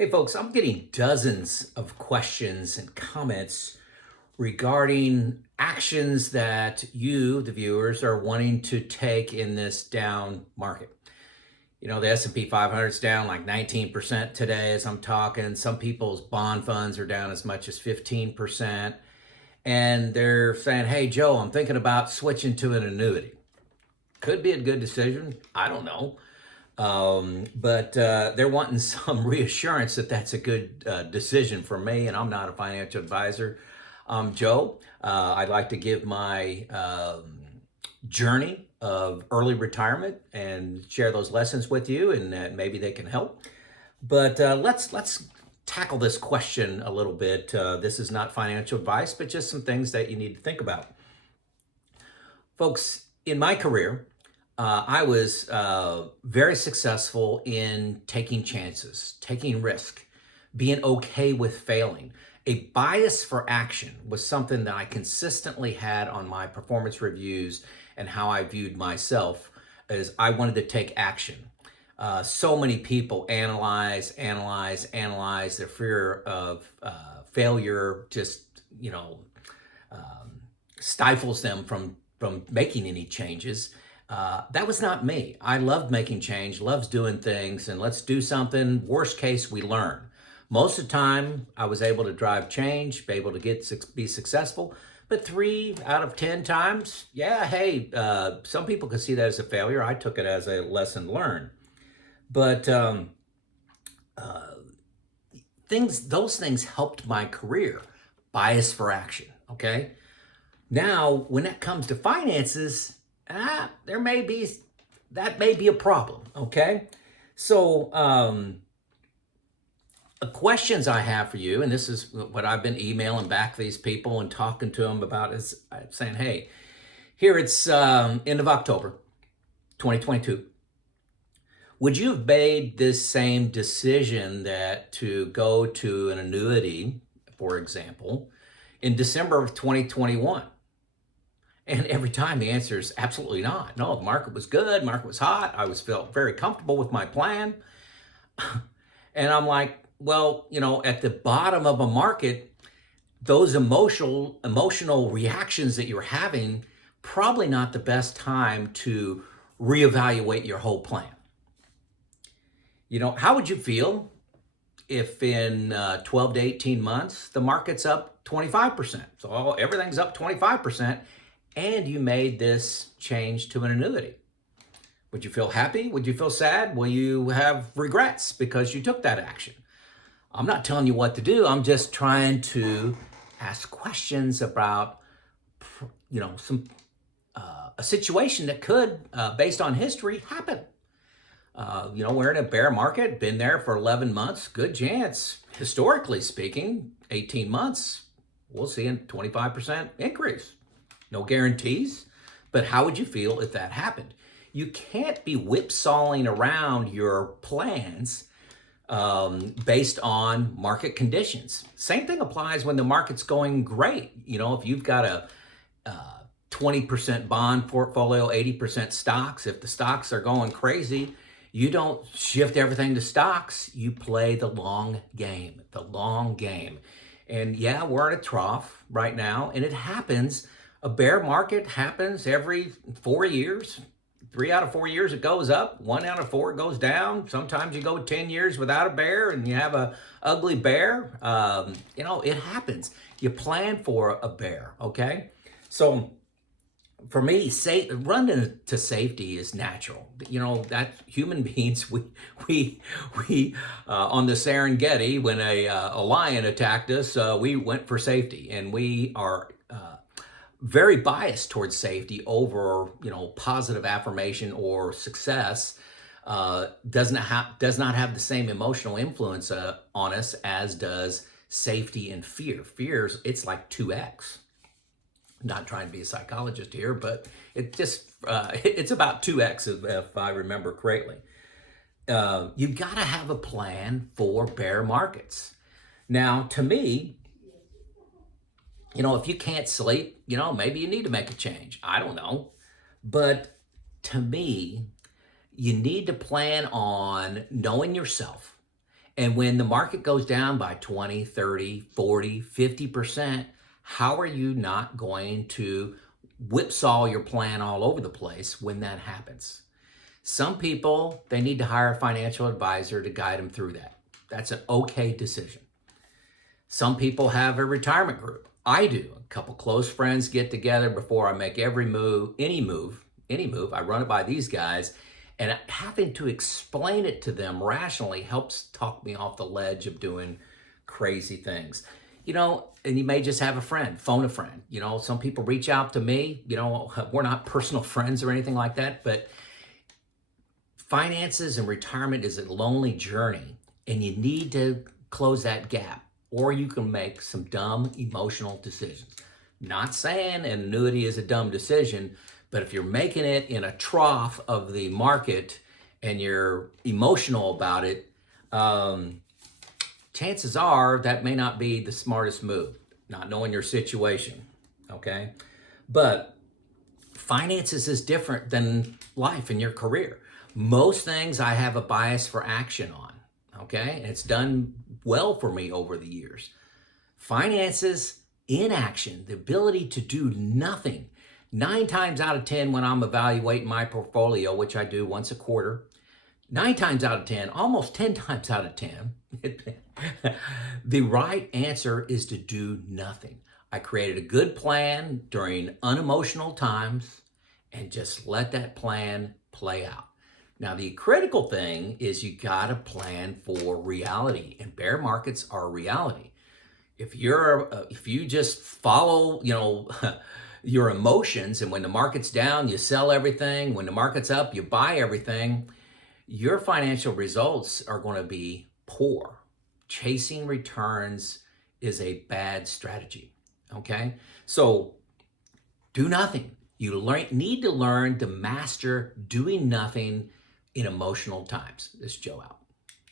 Hey folks, I'm getting dozens of questions and comments regarding actions that you, the viewers, are wanting to take in this down market. The S&P 500 is down like 19% today as I'm talking. Some people's bond funds are down as much as 15%. And they're saying, hey, Joe, I'm thinking about switching to an annuity. Could be a good decision. I don't know. But they're wanting some reassurance that that's a good decision for me, and I'm not a financial advisor. Joe. I'd like to give my journey of early retirement and share those lessons with you, and maybe they can help. But let's tackle this question a little bit. This is not financial advice, but just some things that you need to think about, folks. In my career, I was very successful in taking chances, taking risk, being okay with failing. A bias for action was something that I consistently had on my performance reviews and how I viewed myself as I wanted to take action. So many people analyze their fear of failure just, stifles them from making any changes. That was not me. I loved making change, loves doing things, and let's do something. Worst case, we learn. Most of the time, I was able to drive change, be able to be successful. But 3 out of 10 times, yeah, hey, some people could see that as a failure. I took it as a lesson learned. But those things helped my career. Bias for action. Okay. Now, when it comes to finances, that may be a problem. Okay. So, questions I have for you, and this is what I've been emailing back to these people and talking to them about, is saying, hey, here it's end of October 2022. Would you have made this same decision that to go to an annuity, for example, in December of 2021? And every time the answer is absolutely not. No, the market was good, market was hot. I felt very comfortable with my plan. And I'm like, well, at the bottom of a market, those emotional reactions that you're having, probably not the best time to reevaluate your whole plan. How would you feel if in 12 to 18 months, the market's up 25%? So everything's up 25%, and you made this change to an annuity. Would you feel happy? Would you feel sad? Will you have regrets because you took that action? I'm not telling you what to do. I'm just trying to ask questions about, a situation that could, based on history, happen. We're in a bear market, been there for 11 months. Good chance, historically speaking, 18 months, we'll see a 25% increase. No guarantees, but how would you feel if that happened? You can't be whipsawing around your plans based on market conditions. Same thing applies when the market's going great. If you've got a 20% bond portfolio, 80% stocks, if the stocks are going crazy, you don't shift everything to stocks. You play the long game, And yeah, we're in a trough right now, and it happens. A bear market happens every 4 years. 3 out of 4 years it goes up. 1 out of 4 it goes down. Sometimes you go 10 years without a bear and you have a ugly bear. It happens. You plan for a bear, okay? So for me, running to safety is natural. That human beings, we on the Serengeti, when a lion attacked us, we went for safety, and we are very biased towards safety over, positive affirmation or success. Does not have the same emotional influence on us as does safety and fear. It's like 2x. Not trying to be a psychologist here, but it's about 2x if I remember correctly. You've got to have a plan for bear markets. Now, to me, if you can't sleep, maybe you need to make a change. I don't know. But to me, you need to plan on knowing yourself And when the market goes down by 20, 30, 40, 50%, how are you not going to whipsaw your plan all over the place when that happens? Some people, they need to hire a financial advisor to guide them through that. That's an okay decision. Some people have a retirement group. I do. A couple close friends get together before I make every move, any move. I run it by these guys, and having to explain it to them rationally helps talk me off the ledge of doing crazy things. And you may just have a friend, phone a friend. Some people reach out to me. We're not personal friends or anything like that, but finances and retirement is a lonely journey, and you need to close that gap, or you can make some dumb emotional decisions. Not saying an annuity is a dumb decision, but if you're making it in a trough of the market and you're emotional about it, chances are that may not be the smartest move, not knowing your situation, okay? But finances is different than life and your career. Most things I have a bias for action on, okay? And it's done well for me over the years. Finances, inaction, the ability to do nothing. 9 times out of 10 when I'm evaluating my portfolio, which I do once a quarter, 9 times out of 10, almost 10 times out of 10, the right answer is to do nothing. I created a good plan during unemotional times and just let that plan play out. Now, the critical thing is you got to plan for reality, and bear markets are reality. If you just follow, your emotions, and when the market's down, you sell everything. When the market's up, you buy everything. Your financial results are going to be poor. Chasing returns is a bad strategy. Okay? So do nothing. You need to learn to master doing nothing in emotional times. This is Joe out.